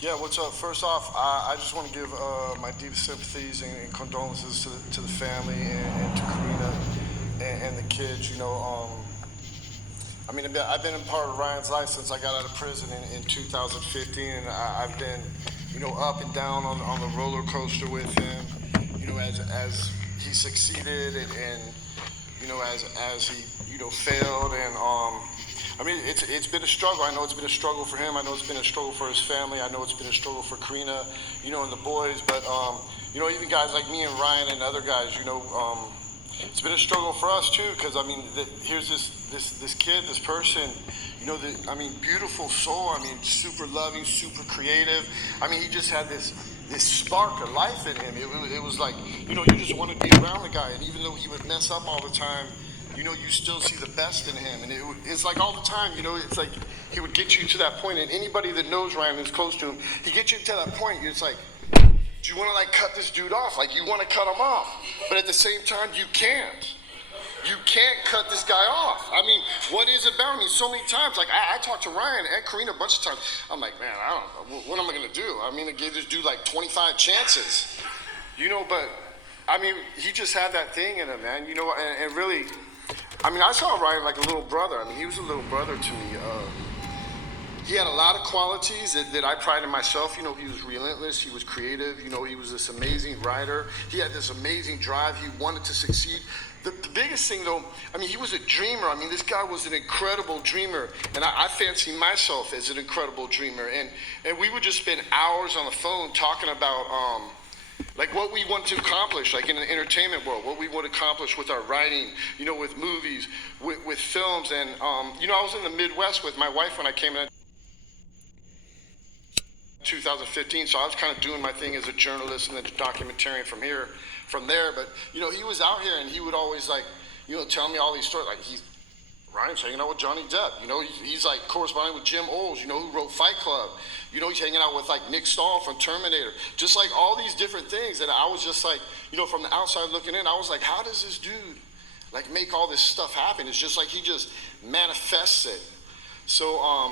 Yeah, what's up? First off, I just want to give my deepest sympathies and condolences to the family and to Karina and the kids. I've been a part of Ryan's life since I got out of prison in 2015, and I've been, up and down on the roller coaster with him, as he succeeded and as he, failed. And it's been a struggle. I know it's been a struggle for him. I know it's been a struggle for his family. I know it's been a struggle for Karina, and the boys. But, even guys like me and Ryan and other guys, it's been a struggle for us too, because here's this kid, this person, beautiful soul. Super loving, super creative. He just had this spark of life in him. It was like, you just want to be around the guy, and even though he would mess up all the time, you still see the best in him. And it's like all the time, it's like he would get you to that point, and anybody that knows Ryan who's close to him, he gets you to that point. It's like, do you want to cut this dude off? Like, you want to cut him off, but at the same time, you can't. You can't cut this guy off. What is it about? So many times, like I talked to Ryan and Karina a bunch of times. I'm like, man, I don't know. What am I going to do? I gave this dude like 25 chances, but he just had that thing in him, man, and really, I saw Ryan like a little brother. He was a little brother to me. He had a lot of qualities that I pride in myself. He was relentless. He was creative. He was this amazing writer. He had this amazing drive. He wanted to succeed. The biggest thing, though, he was a dreamer. This guy was an incredible dreamer, and I fancy myself as an incredible dreamer. And we would just spend hours on the phone talking about like what we want to accomplish, like in the entertainment world, what we want to accomplish with our writing, with movies, with films. And I was in the Midwest with my wife when I came in 2015, so I was kind of doing my thing as a journalist and a documentarian from there. But he was out here, and he would always tell me all these stories. Like Ryan's hanging out with Johnny Depp. He's like corresponding with Jim Olds, who wrote Fight Club. He's hanging out with like Nick Stahl from Terminator. Just like all these different things that I was just like, from the outside looking in, I was like, how does this dude like make all this stuff happen? It's just like he just manifests it. So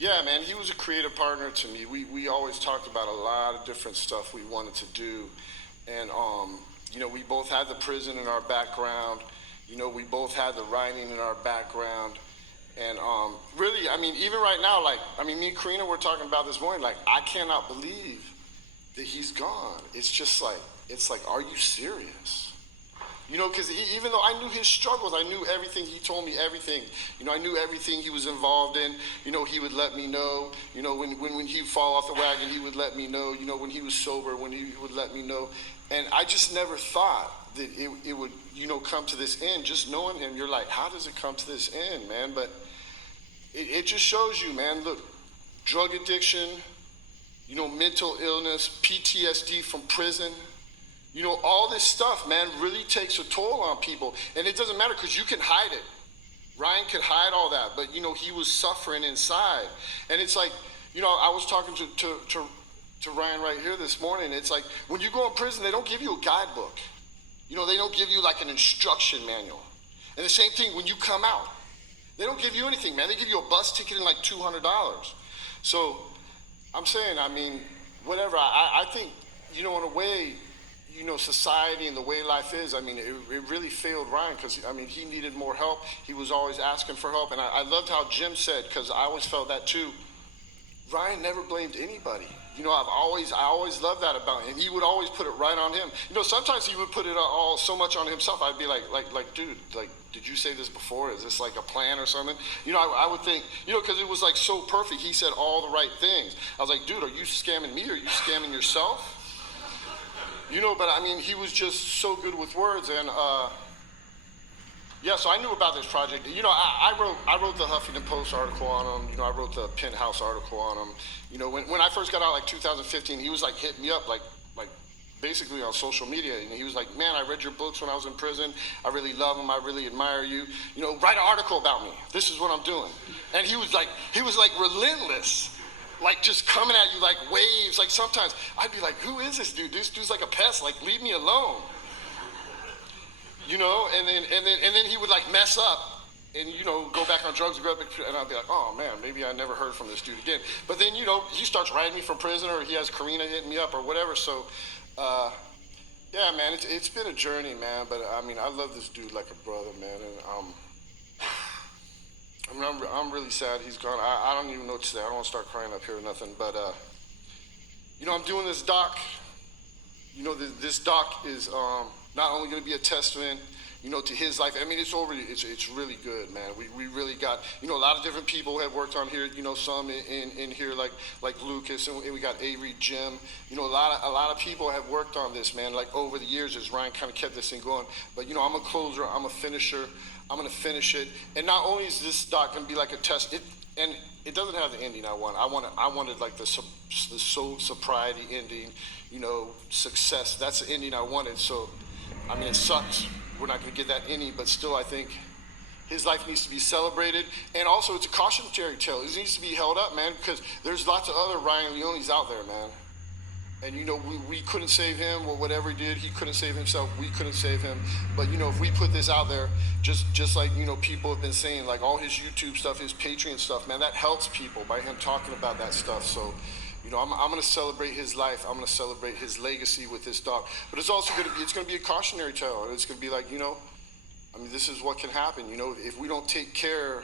yeah, man, he was a creative partner to me. We always talked about a lot of different stuff we wanted to do. And, we both had the prison in our background. We both had the writing in our background. And really, even right now, me and Karina were talking about this morning, like, I cannot believe that he's gone. It's just like, are you serious? Because even though I knew his struggles, I knew everything. He told me everything. I knew everything he was involved in. He would let me know. When he would fall off the wagon, he would let me know. When he was sober, when he would let me know. And I just never thought that it would, come to this end. Just knowing him, you're like, how does it come to this end, man? But it just shows you, man. Look, drug addiction, mental illness, PTSD from prison. All this stuff, man, really takes a toll on people. And it doesn't matter because you can hide it. Ryan could hide all that, but, he was suffering inside. And it's like, I was talking to Ryan right here this morning. It's like, when you go in prison, they don't give you a guidebook. They don't give you like an instruction manual. And the same thing when you come out. They don't give you anything, man. They give you a bus ticket and like $200. So I'm saying, whatever. I think, in a way, society and the way life is, it really failed Ryan because, he needed more help. He was always asking for help. And I loved how Jim said, because I always felt that too, Ryan never blamed anybody. I always loved that about him. He would always put it right on him. Sometimes he would put it all so much on himself. I'd be like, dude, like, did you say this before? Is this like a plan or something? I would think, because it was like so perfect. He said all the right things. I was like, dude, are you scamming me? Or are you scamming yourself? But he was just so good with words. And yeah, so I knew about this project. I wrote the Huffington Post article on him. I wrote the Penthouse article on him. When I first got out, like 2015, he was like hitting me up, like basically on social media. He was like, man, I read your books when I was in prison. I really love them. I really admire you. Write an article about me. This is what I'm doing. And he was like relentless. Like just coming at you like waves. Like sometimes I'd be like, who is this dude? This dude's like a pest. Like leave me alone. And then he would like mess up. and go back on drugs, and I'll be like, oh man, maybe I never heard from this dude again. But then he starts writing me from prison, or he has Karina hitting me up, or whatever. So, yeah, man, it's been a journey, man. But I mean, I love this dude like a brother, man, and I'm really sad he's gone. I don't even know what to say. I don't want to start crying up here or nothing. But I'm doing this doc. This doc is not only going to be a testament, to his life. I mean, it's really good, man. We really got, a lot of different people have worked on here, some in here like Lucas, and we got Avery, Jim. A lot of people have worked on this, man, like over the years as Ryan kind of kept this thing going. But, I'm a closer, I'm a finisher. I'm going to finish it. And not only is this doc going to be like a test, and it doesn't have the ending I want. I wanted like the soul sobriety ending, success. That's the ending I wanted. So, I mean, it sucks. We're not going to get that ending, but still, I think his life needs to be celebrated. And also, it's a cautionary tale. It needs to be held up, man, because there's lots of other Ryan Leones out there, man. And, we couldn't save him, or whatever he did. He couldn't save himself. We couldn't save him. But, if we put this out there, just like, people have been saying, like all his YouTube stuff, his Patreon stuff, man, that helps people by him talking about that stuff. So, I'm going to celebrate his life. I'm going to celebrate his legacy with this doc. But it's also going to be a cautionary tale. It's going to be like, I mean, this is what can happen. If we don't take care,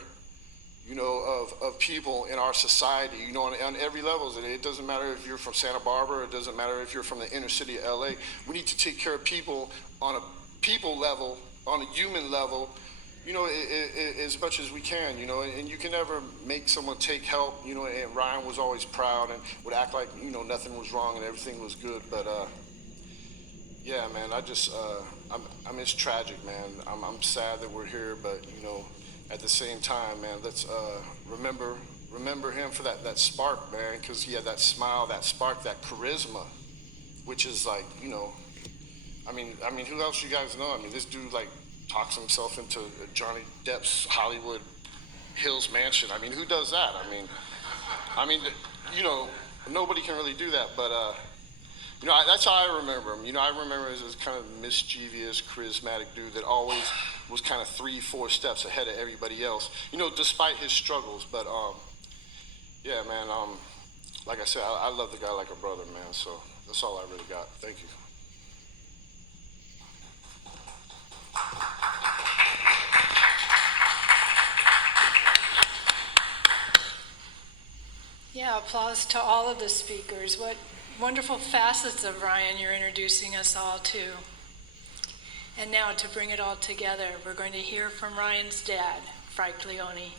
of people in our society, on every level. It doesn't matter if you're from Santa Barbara. It doesn't matter if you're from the inner city of LA. We need to take care of people on a people level, on a human level, as much as we can, and you can never make someone take help, and Ryan was always proud and would act like, nothing was wrong and everything was good. But, yeah, man, it's tragic, man. I'm sad that we're here, but, at the same time, man, let's remember him for that spark, man, because he had that smile, that spark, that charisma, which is like, I mean, who else you guys know? I mean, this dude like talks himself into Johnny Depp's Hollywood Hills mansion. I mean, who does that? I mean, nobody can really do that, but that's how I remember him. I remember him as this kind of mischievous, charismatic dude that always was kind of 3-4 steps ahead of everybody else, despite his struggles. But, yeah, man, like I said, I love the guy like a brother, man. So that's all I really got. Thank you. Yeah, applause to all of the speakers. What wonderful facets of Ryan you're introducing us all to. And now to bring it all together, we're going to hear from Ryan's dad, Frank Leone.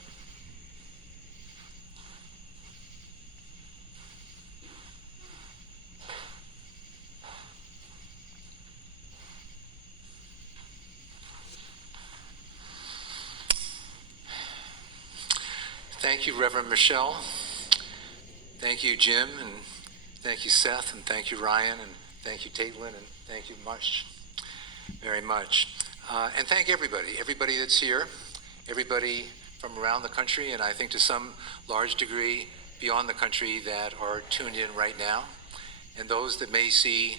Thank you, Reverend Michelle. Thank you, Jim, and thank you, Seth, and thank you, Ryan, and thank you, Caitlin, and thank you very much. And thank everybody that's here, everybody from around the country, and I think to some large degree beyond the country that are tuned in right now, and those that may see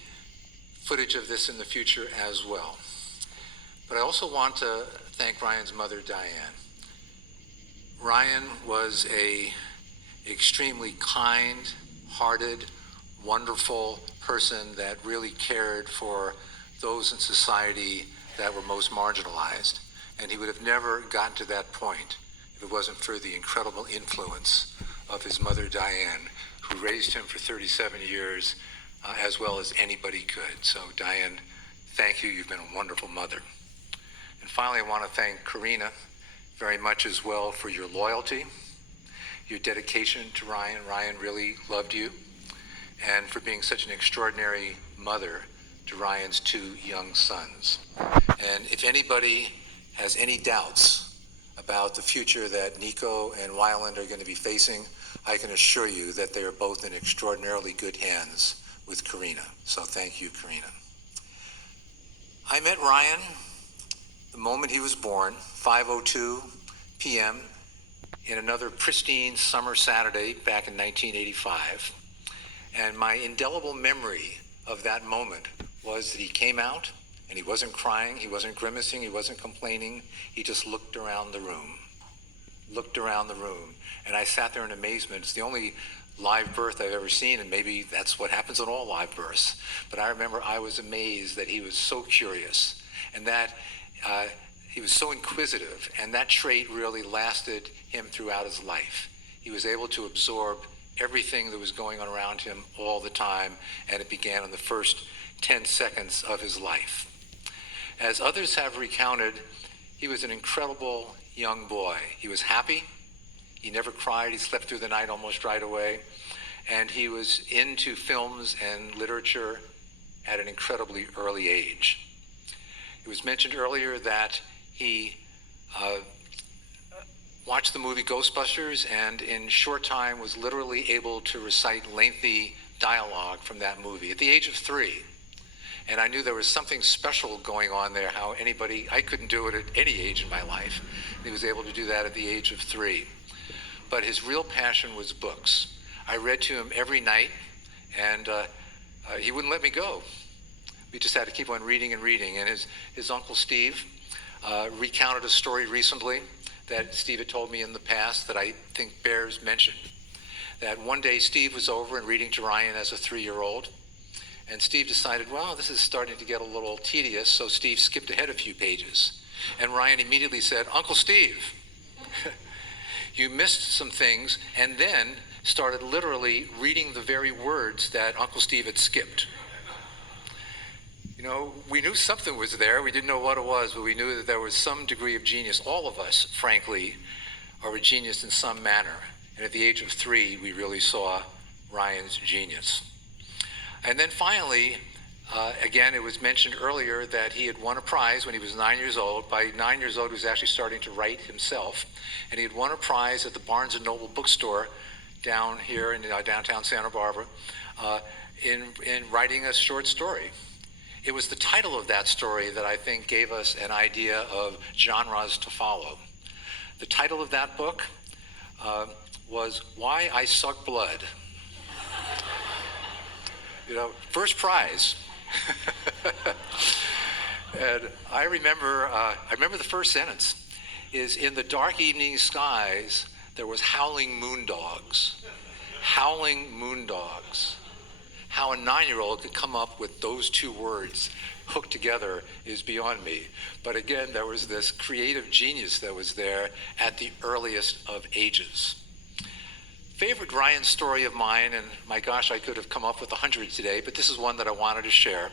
footage of this in the future as well. But I also want to thank Ryan's mother, Diane. Ryan was a extremely kind-hearted, wonderful person that really cared for those in society that were most marginalized. And he would have never gotten to that point if it wasn't for the incredible influence of his mother, Diane, who raised him for 37 years as well as anybody could. So Diane, thank you. You've been a wonderful mother. And finally, I want to thank Karina very much as well for your loyalty, your dedication to Ryan. Ryan really loved you, and for being such an extraordinary mother to Ryan's 2 young sons. And if anybody has any doubts about the future that Nico and Wyland are going to be facing, I can assure you that they are both in extraordinarily good hands with Karina. So thank you, Karina. I met Ryan the moment he was born, 5:02 p.m., in another pristine summer Saturday back in 1985. And my indelible memory of that moment was that he came out And he wasn't crying, he wasn't grimacing, he wasn't complaining. He just looked around the room. And I sat there in amazement. It's the only live birth I've ever seen, and maybe that's what happens in all live births. But I remember I was amazed that he was so curious, and that he was so inquisitive, and that trait really lasted him throughout his life. He was able to absorb everything that was going on around him all the time, and it began in the first 10 seconds of his life. As others have recounted, he was an incredible young boy. He was happy. He never cried. He slept through the night almost right away. And he was into films and literature at an incredibly early age. It was mentioned earlier that he watched the movie Ghostbusters, and in short time was literally able to recite lengthy dialogue from that movie at the age of 3. And I knew there was something special going on there, I couldn't do it at any age in my life. He was able to do that at the age of 3. But his real passion was books. I read to him every night, and he wouldn't let me go. We just had to keep on reading and reading. And his Uncle Steve recounted a story recently that Steve had told me in the past that I think bears mention. That one day Steve was over and reading to Ryan as a 3-year-old. And Steve decided, well, this is starting to get a little tedious, so Steve skipped ahead a few pages. And Ryan immediately said, Uncle Steve, you missed some things, and then started literally reading the very words that Uncle Steve had skipped. You know, we knew something was there. We didn't know what it was, but we knew that there was some degree of genius. All of us, frankly, are a genius in some manner. And at the age of 3, we really saw Ryan's genius. And then finally, again, it was mentioned earlier that he had won a prize when he was 9 years old. By 9 years old, he was actually starting to write himself. And he had won a prize at the Barnes & Noble bookstore down here in downtown Santa Barbara in writing a short story. It was the title of that story that I think gave us an idea of genres to follow. The title of that book was Why I Suck Blood. You know, first prize. And I remember the first sentence is, in the dark evening skies, there was howling moondogs. Howling moondogs. How a 9-year-old could come up with those 2 words hooked together is beyond me. But again, there was this creative genius that was there at the earliest of ages. Favorite Ryan story of mine, and my gosh, I could have come up with 100 today, but this is one that I wanted to share.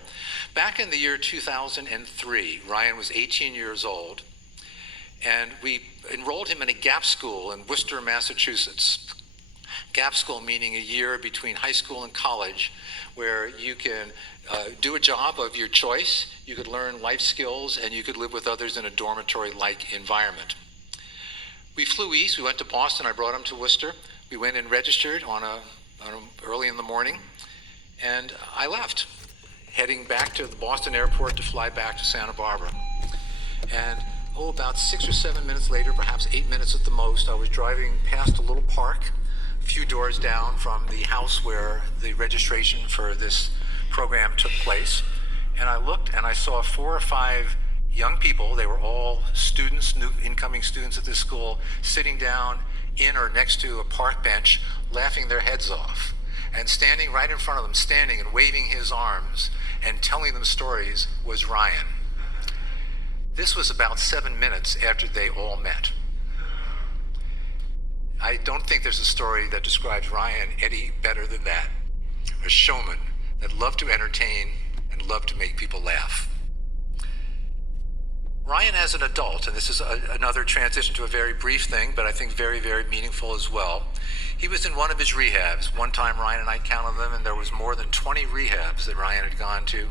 Back in the year 2003, Ryan was 18 years old, and we enrolled him in a gap school in Worcester, Massachusetts. Gap school meaning a year between high school and college, where you can do a job of your choice, you could learn life skills, and you could live with others in a dormitory-like environment. We flew east, we went to Boston, I brought him to Worcester. We went and registered early in the morning, and I left, heading back to the Boston airport to fly back to Santa Barbara. And about 6 or 7 minutes later, perhaps 8 minutes at the most, I was driving past a little park, a few doors down from the house where the registration for this program took place. And I looked and I saw 4 or 5 young people. They were all students, new incoming students at this school, sitting down in or next to a park bench, laughing their heads off. And standing right in front of them, standing and waving his arms and telling them stories, was Ryan. This was about 7 minutes after they all met. I don't think there's a story that describes Ryan any better than that. A showman that loved to entertain and loved to make people laugh. Ryan as an adult, and this is another transition to a very brief thing, but I think very, very meaningful as well. He was in one of his rehabs. One time Ryan and I counted them, and there was more than 20 rehabs that Ryan had gone to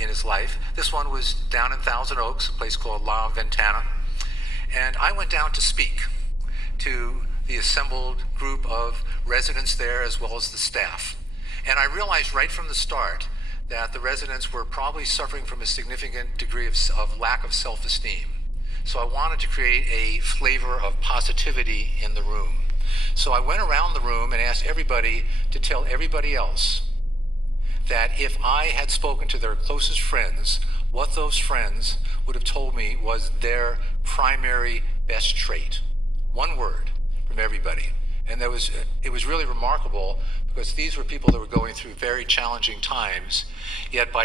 in his life. This one was down in Thousand Oaks, a place called La Ventana. And I went down to speak to the assembled group of residents there as well as the staff. And I realized right from the start that the residents were probably suffering from a significant degree of lack of self-esteem. So I wanted to create a flavor of positivity in the room. So I went around the room and asked everybody to tell everybody else that if I had spoken to their closest friends, what those friends would have told me was their primary best trait. One word from everybody. And it was really remarkable because these were people that were going through very challenging times, yet by